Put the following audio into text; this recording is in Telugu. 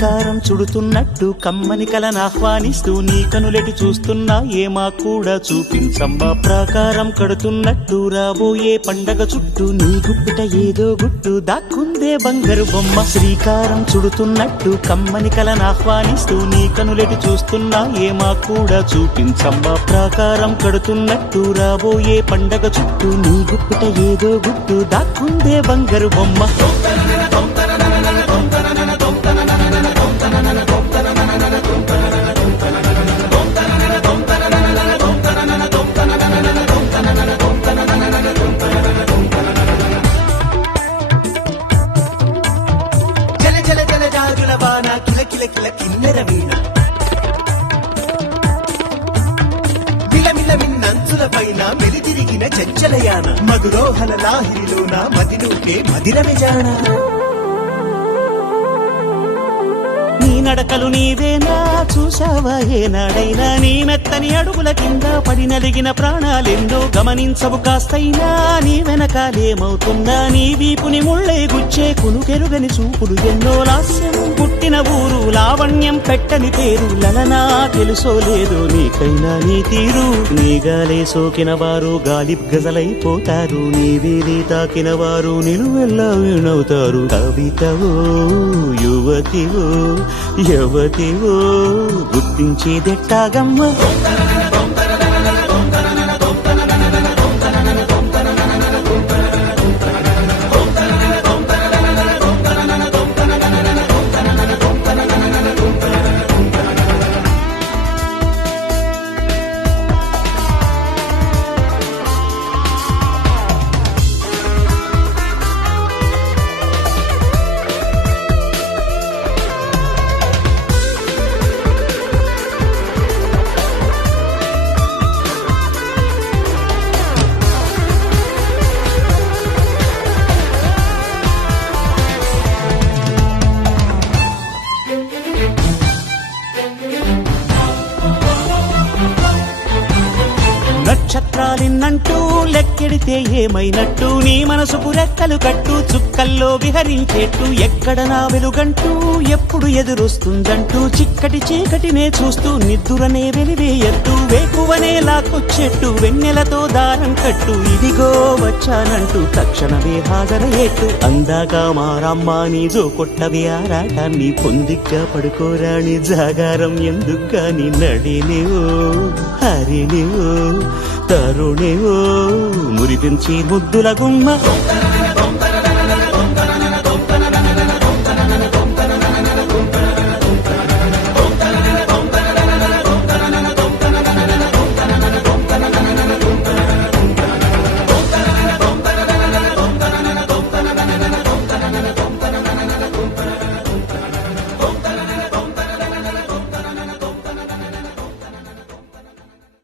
శ్రీకారం చుడుతున్నట్టు కమ్మని కలను ఆహ్వానిస్తూ నీ కనులెటి చూస్తున్నా ఏమా కూడా చూపించమ్మా ప్రాకారం కడుతున్నట్టు రాబోయే పండగ చుట్టూ నీ గుప్పిట ఏదో గుట్టు దాక్కుందే బంగారు బొమ్మ శ్రీకారం చుడుతున్నట్టు కమ్మని కలను ఆహ్వానిస్తూ నీ కనులెటి చూస్తున్నా ఏమా కూడా చూపించమ్మా ప్రాకారం కడుతున్నట్టు రాబోయే పండగ చుట్టూ నీ గుప్పిట ఏదో గుట్టు దాక్కుందే బంగారు బొమ్మ కిన్నెర వీణ మిలమిల మిన్నంచుల పైన మెలితిరిగిన చంచలయాన మధురోహల లాహిరిలోన మదిలోకే మదిరమే జాణ నీ నడకలు నీవేనా చూశావా ఏనాడైనా నీ మెత్తని అడుగుల కింద పడి నలిగిన ప్రాణాలెందో గమనించవు కాస్తైనా నీ వెనకాలేమవుతుందా నీ వీపుని ముళ్ళే గుచ్చే కునుకెరుగని చూపులు ఎన్నో లాస్యం పుట్టిన ఊరు లావణ్యం పెట్టని పేరు లలనా తెలుసో లేదో నీకైనా నీ తీరు నీ గాలే సోకిన వారు గాలి గజలైపోతారు నీ వీధి తాకిన వారు నిలువెల్లా వీణవుతారు కవితవో యువతివో యువతివో గుర్తించేదెట్టాగమ్మ నక్షత్రాలిన్నంటూ లెక్కెడితే ఏమైనట్టు నీ మనసుకు రెక్కలు కట్టు చుక్కల్లో విహరించేట్టు ఎక్కడ నా వెలుగంటూ ఎప్పుడు ఎదురొస్తుందంటూ చిక్కటి చీకటినే చూస్తూ నిద్దురనే వెలివేయట్టు వేకువనే లాక్కొచ్చేట్టు వెన్నెలతో దారం కట్టు ఇదిగో వచ్చానంటూ తక్షణమే హాజరయ్యేట్టు అందాక మారమ్మ నీ జో కొట్టవి ఆరాటాన్ని పొందిగ్గా పడుకోరాని జాగారం ఎందుకు నీ నడినివో హరినివో తరుణివో మురిపించి ముద్దుల గుమ్మ